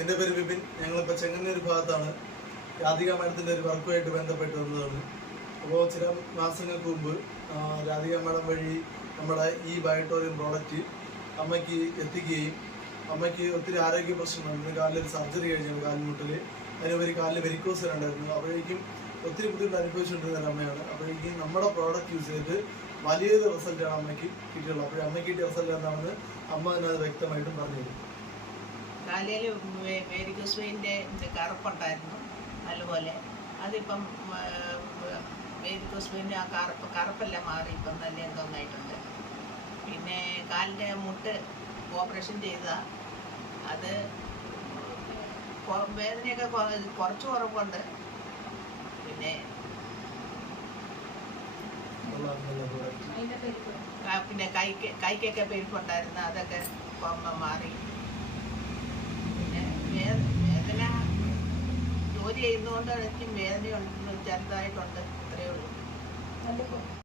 എൻ്റെ പേര് വിപിൻ. ഞങ്ങളിപ്പോൾ ചെങ്ങന്നൂർ ഭാഗത്താണ്. രാധിക മാഡത്തിൻ്റെ ഒരു വർക്കുമായിട്ട് ബന്ധപ്പെട്ട് വന്നതാണ്. അപ്പോൾ ചില മാസങ്ങൾക്ക് മുമ്പ് രാധിക മാഡം വഴി നമ്മുടെ ഈ ബയോട്ടോറിയം പ്രോഡക്റ്റ് അമ്മയ്ക്ക് എത്തിക്കുകയും അമ്മയ്ക്ക് ഒത്തിരി ആരോഗ്യ പ്രശ്നങ്ങളുണ്ട്. കാലിലൊരു സർജറി കഴിഞ്ഞാണ്, കാൽമുട്ടിൽ. അതിനുപരി കാലിൽ വെരിക്കോസ് ഉണ്ടായിരുന്നു. അപ്പോഴേക്കും ഒത്തിരി ബുദ്ധിമുട്ട് അനുഭവിച്ചുകൊണ്ടിരുന്ന ഒരു അമ്മയാണ്. അപ്പോഴേക്കും നമ്മുടെ പ്രോഡക്റ്റ് യൂസ് ചെയ്തിട്ട് വലിയൊരു റിസൾട്ടാണ് അമ്മയ്ക്ക് കിട്ടിയുള്ളത്. അപ്പോൾ അമ്മയ്ക്ക് കിട്ടിയ റിസൾട്ട് എന്താണെന്ന് അമ്മ തന്നെ അത് വ്യക്തമായിട്ടും പറഞ്ഞു തരും. കാലിൽ വെരിക്കോസ് വെയിൻ്റെ കറുപ്പുണ്ടായിരുന്നു നല്ലപോലെ. അതിപ്പം വെരിക്കോസ് വെയിൻ്റെ ആ കറുപ്പെല്ലാം മാറി ഇപ്പം നല്ല നന്നായിട്ടുണ്ട്. പിന്നെ കാലിൻ്റെ മുട്ട് ഓപ്പറേഷൻ ചെയ്ത അത് വേദനയൊക്കെ കുറച്ച് കുറവുണ്ട്. പിന്നെ പിന്നെ കൈക്കൊക്കെ പെരുപ്പുണ്ടായിരുന്നു, അതൊക്കെ മാറി. പിന്നെ വേദന ജോലി ചെയ്യുന്നതുകൊണ്ട് എനിക്ക് വേദനയുണ്ട്, ചെറുതായിട്ടുണ്ട്, അത്രയേ ഉള്ളൂ.